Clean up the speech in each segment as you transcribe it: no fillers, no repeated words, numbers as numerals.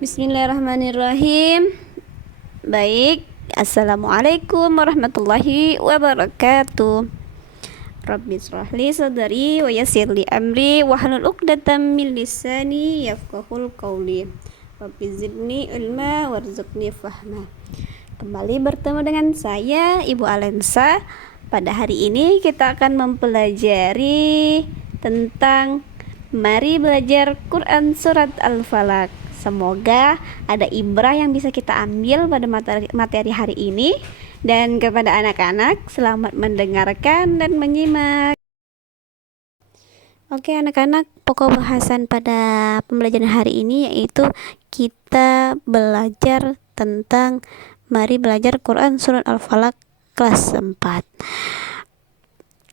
Bismillahirrahmanirrahim. Baik, Assalamualaikum warahmatullahi wabarakatuh. Rabbi shrahli sadri wa yassirli amri wahlul 'uqdatam min lisani yafqahul qawli. Rabbi zidni ilma warzuqni fahma. Kembali bertemu dengan saya Ibu Alensa. Pada hari ini kita akan mempelajari tentang mari belajar Quran surat Al-Falaq. Semoga ada ibrah yang bisa kita ambil pada materi hari ini. Dan kepada anak-anak, selamat mendengarkan dan menyimak. Oke anak-anak, pokok bahasan pada pembelajaran hari ini yaitu kita belajar tentang mari belajar Quran surat Al-Falaq kelas 4.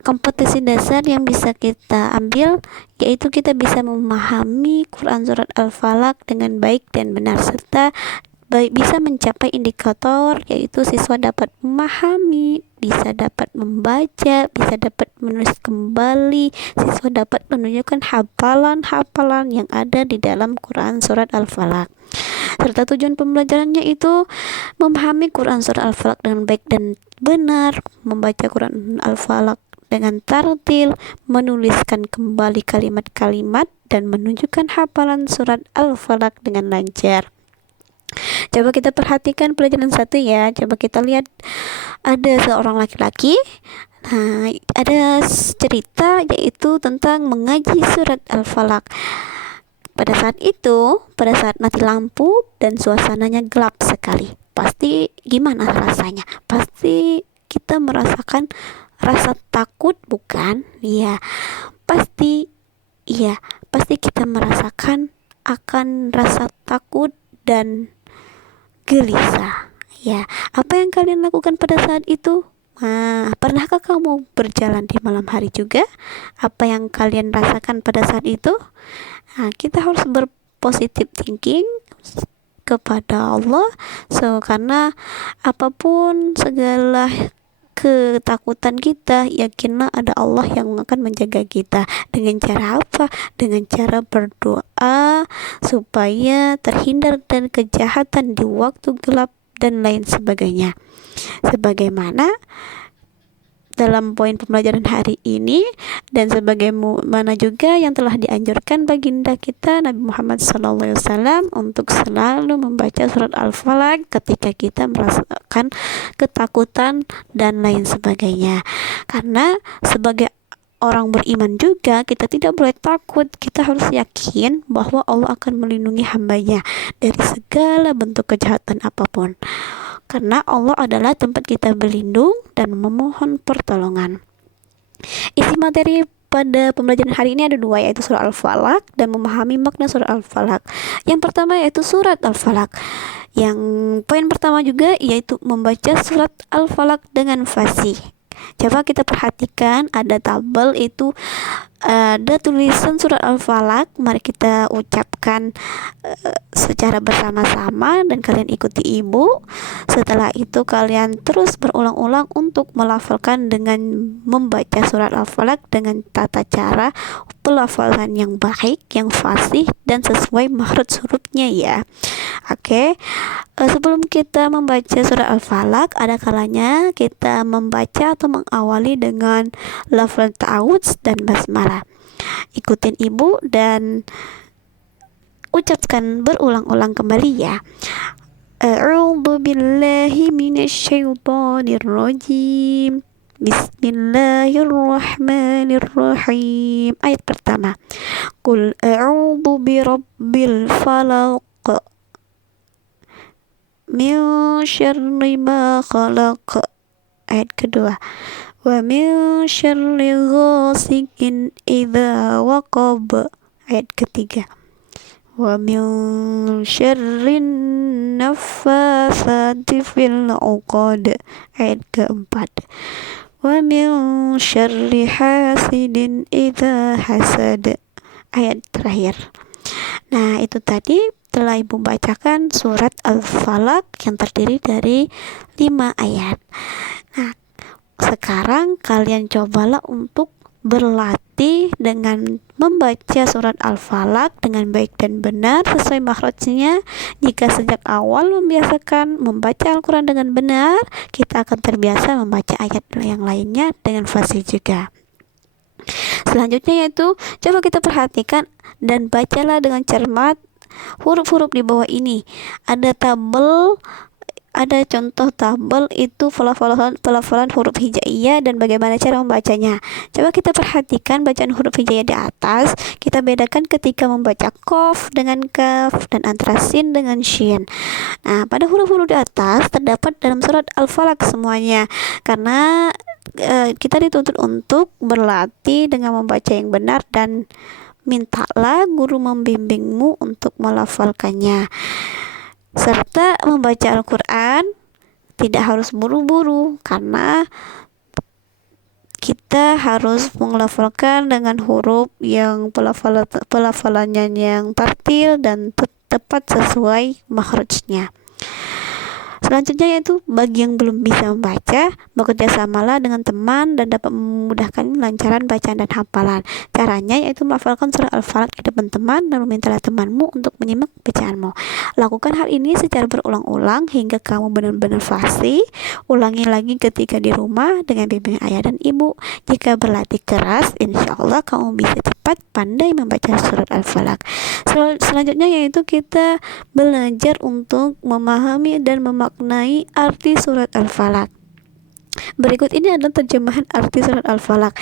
Kompetisi dasar yang bisa kita ambil yaitu kita bisa memahami Quran surat Al-Falaq dengan baik dan benar, serta bisa mencapai indikator yaitu siswa dapat memahami, bisa dapat membaca, bisa dapat menulis kembali, siswa dapat menunjukkan hafalan-hafalan yang ada di dalam Quran surat Al-Falaq. Serta tujuan pembelajarannya itu memahami Quran surat Al-Falaq dengan baik dan benar, membaca Quran Al-Falaq dengan tartil, menuliskan kembali kalimat-kalimat, dan menunjukkan hafalan surat Al-Falaq dengan lancar. Coba kita perhatikan pelajaran 1 ya. Coba kita lihat, ada seorang laki-laki. Nah, ada cerita yaitu tentang mengaji surat Al-Falaq. Pada saat mati lampu dan suasananya gelap sekali, pasti gimana rasanya? Pasti kita merasakan rasa takut, bukan? Iya, pasti kita merasakan akan rasa takut dan gelisah. Ya, apa yang kalian lakukan pada saat itu? Nah, pernahkah kamu berjalan di malam hari juga? Apa yang kalian rasakan pada saat itu? Nah, kita harus berpositif thinking kepada Allah. Karena apapun segala ketakutan kita, yakinlah ada Allah yang akan menjaga kita. Dengan cara apa? Dengan cara berdoa supaya terhindar dari kejahatan di waktu gelap dan lain sebagainya. Sebagaimana dalam poin pembelajaran hari ini, dan sebagaimana juga yang telah dianjurkan baginda kita Nabi Muhammad SAW untuk selalu membaca surat Al-Falaq ketika kita merasakan ketakutan dan lain sebagainya. Karena sebagai orang beriman juga, kita tidak boleh takut. Kita harus yakin bahwa Allah akan melindungi hambanya dari segala bentuk kejahatan apapun, karena Allah adalah tempat kita berlindung dan memohon pertolongan. Isi materi pada pembelajaran hari ini ada 2, yaitu surat Al-Falaq dan memahami makna surat Al-Falaq. Yang pertama yaitu surat Al-Falaq. Yang poin pertama juga yaitu membaca surat Al-Falaq dengan fasih. Coba kita perhatikan, ada tabel itu ada tulisan surat Al-Falaq. Mari kita ucapkan secara bersama-sama dan kalian ikuti ibu. Setelah itu kalian terus berulang-ulang untuk melafalkan dengan membaca surat Al-Falaq dengan tata cara pelafalan yang baik, yang fasih dan sesuai makhraj hurufnya ya. Oke. Sebelum kita membaca surat Al-Falaq, ada kalanya kita membaca atau mengawali dengan lafal ta'awudz dan basmalah. Ikutin ibu dan ucapkan berulang-ulang kembali ya. A'udzu billahi minasyaitonir rajim. Bismillahirrahmanirrahim. Ayat pertama. Qul a'udzu birabbil falaq min syarri ma khalaq. Ayat kedua. Wa min syarri ghasikin idza waqab. Ayat ketiga. Wa min syarri naffatsati fil 'uqad. Ayat keempat. Wa min syarri hasidin idza hasad. Ayat terakhir. Nah, itu tadi telah ibu bacakan surat Al-Falaq yang terdiri dari 5 ayat. Nah, sekarang kalian cobalah untuk berlatih dengan membaca surat Al-Falaq dengan baik dan benar sesuai makhrajnya. Jika sejak awal membiasakan membaca Al-Quran dengan benar, kita akan terbiasa membaca ayat yang lainnya dengan fasih juga. Selanjutnya yaitu coba kita perhatikan dan bacalah dengan cermat huruf-huruf di bawah ini. Ada contoh tabel itu pelafalan huruf hijaiyah dan bagaimana cara membacanya. Coba kita perhatikan bacaan huruf hijaiyah di atas. Kita bedakan ketika membaca qaf dengan kaf dan antara sin dengan shin. Nah, pada huruf-huruf di atas terdapat dalam surat Al-Falaq semuanya. Karena kita dituntut untuk berlatih dengan membaca yang benar dan mintalah guru membimbingmu untuk melafalkannya. Serta membaca Al-Quran tidak harus buru-buru, karena kita harus melafalkan dengan huruf yang pelafalannya yang tartil dan tepat sesuai makhrajnya. Selanjutnya yaitu bagi yang belum bisa membaca, bekerjasamalah dengan teman dan dapat memudahkan lancaran bacaan dan hafalan. Caranya yaitu melafalkan surah Al-Falaq di depan teman dan memintalah temanmu untuk menyimak bacaanmu. Lakukan hal ini secara berulang-ulang hingga kamu benar-benar fasih. Ulangi lagi ketika di rumah dengan bimbingan ayah dan ibu. Jika berlatih keras, insya Allah kamu bisa cepat pandai membaca surat Al-Falaq. Selanjutnya yaitu kita belajar untuk memahami dan memaknai arti surat Al-Falaq. Berikut ini adalah terjemahan arti surat Al-Falaq.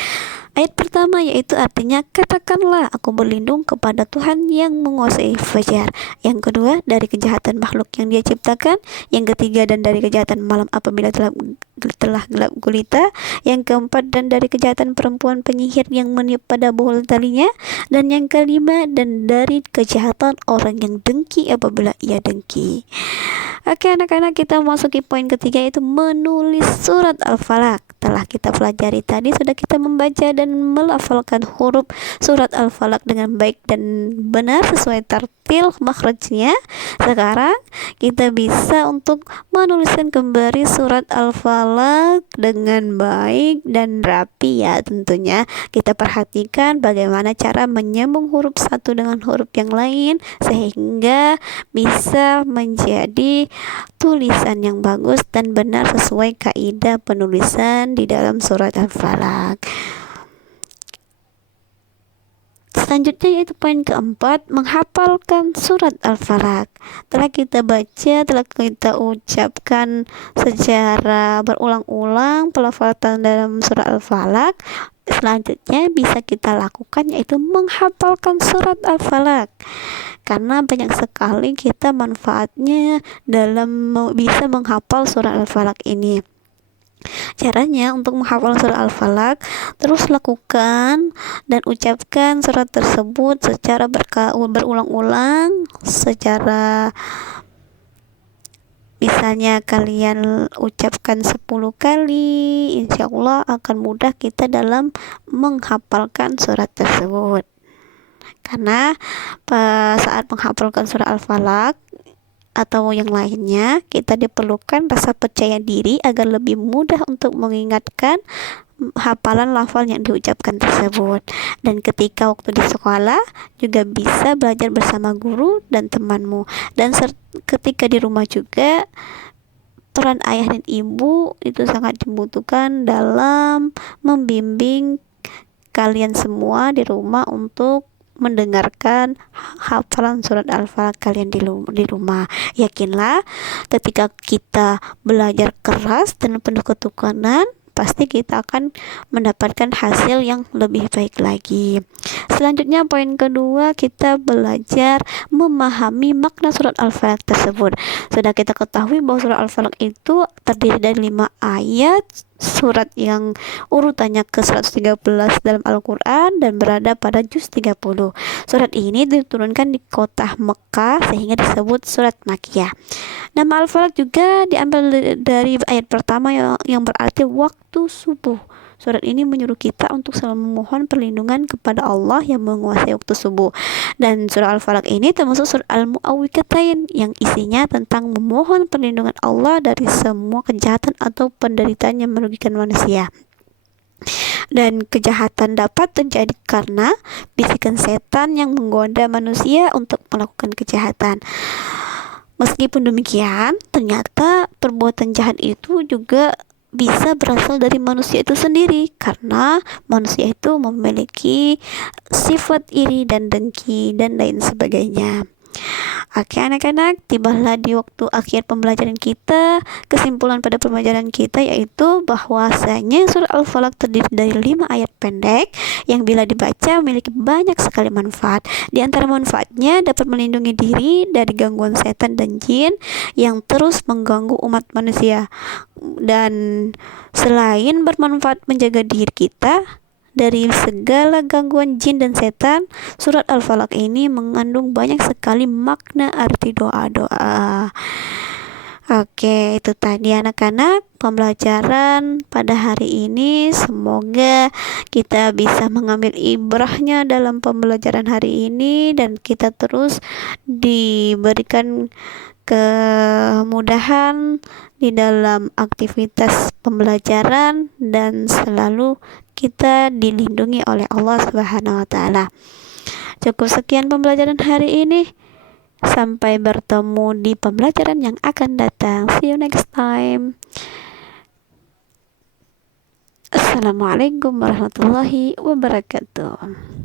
Ayat pertama yaitu artinya katakanlah aku berlindung kepada Tuhan yang menguasai fajar. Yang kedua dari kejahatan makhluk yang dia ciptakan. Yang ketiga dan dari kejahatan malam apabila telah gelap gulita. Yang keempat dan dari kejahatan perempuan penyihir yang meniup pada bohol talinya. Dan yang kelima dan dari kejahatan orang yang dengki apabila ia dengki. Oke anak-anak, kita masuki poin ketiga yaitu menulis surat Al-Falaq. Telah kita pelajari tadi, sudah kita membaca dan melafalkan huruf surat Al-Falaq dengan baik dan benar sesuai tartil makhrajnya. Sekarang kita bisa untuk menuliskan kembali surat Al-Falaq dengan baik dan rapi ya tentunya. Kita perhatikan bagaimana cara menyambung huruf satu dengan huruf yang lain sehingga bisa menjadi tulisan yang bagus dan benar sesuai kaidah penulisan di dalam surat Al-Falaq. Selanjutnya yaitu poin keempat, menghafalkan surat Al-Falaq. Telah kita baca, telah kita ucapkan secara berulang-ulang pelafalan dalam surat Al-Falaq. Selanjutnya bisa kita lakukan yaitu menghafalkan surat Al-Falaq. Karena banyak sekali kita manfaatnya dalam bisa menghafal surat Al-Falaq ini. Caranya untuk menghafal surah Al-Falaq, terus lakukan dan ucapkan surat tersebut secara berulang-ulang. Secara misalnya kalian ucapkan 10 kali, insya Allah akan mudah kita dalam menghafalkan surat tersebut. Karena saat menghafalkan surah Al-Falaq atau yang lainnya, kita diperlukan rasa percaya diri agar lebih mudah untuk mengingatkan hafalan lafal yang diucapkan tersebut. Dan ketika waktu di sekolah juga bisa belajar bersama guru dan temanmu. Dan ketika di rumah juga peran ayah dan ibu itu sangat dibutuhkan dalam membimbing kalian semua di rumah untuk mendengarkan hafalan surat Al-Falaq kalian di rumah. Yakinlah ketika kita belajar keras dan penuh ketekunan, pasti kita akan mendapatkan hasil yang lebih baik lagi. Selanjutnya poin kedua, kita belajar memahami makna surat Al-Falaq tersebut. Sudah kita ketahui bahwa surat Al-Falaq itu terdiri dari 5 ayat, surat yang urutannya ke 113 dalam Al-Quran dan berada pada juz 30. Surat ini diturunkan di kota Mekah sehingga disebut surat Makkiyah. Nama Al-Falaq juga diambil dari ayat pertama yang berarti waktu subuh. Surat ini menyuruh kita untuk selalu memohon perlindungan kepada Allah yang menguasai waktu subuh. Dan surah Al-Falaq ini termasuk surah Al-Mu'awwidhatain yang isinya tentang memohon perlindungan Allah dari semua kejahatan atau penderitaan yang merugikan manusia. Dan kejahatan dapat terjadi karena bisikan setan yang menggoda manusia untuk melakukan kejahatan. Meskipun demikian, ternyata perbuatan jahat itu juga bisa berasal dari manusia itu sendiri, karena manusia itu memiliki sifat iri dan dengki dan lain sebagainya. Oke anak-anak, tibalah di waktu akhir pembelajaran kita. Kesimpulan pada pembelajaran kita yaitu bahwasanya surat Al-Falaq terdiri dari 5 ayat pendek yang bila dibaca memiliki banyak sekali manfaat. Di antara manfaatnya dapat melindungi diri dari gangguan setan dan jin yang terus mengganggu umat manusia. Dan selain bermanfaat menjaga diri kita dari segala gangguan jin dan setan, surat Al-Falaq ini mengandung banyak sekali makna arti doa-doa. Oke, itu tadi anak-anak pembelajaran pada hari ini. Semoga kita bisa mengambil ibrahnya dalam pembelajaran hari ini dan kita terus diberikan kemudahan di dalam aktivitas pembelajaran dan selalu kita dilindungi oleh Allah Subhanahu wa taala. Cukup sekian pembelajaran hari ini. Sampai bertemu di pembelajaran yang akan datang. See you next time. Assalamualaikum warahmatullahi wabarakatuh.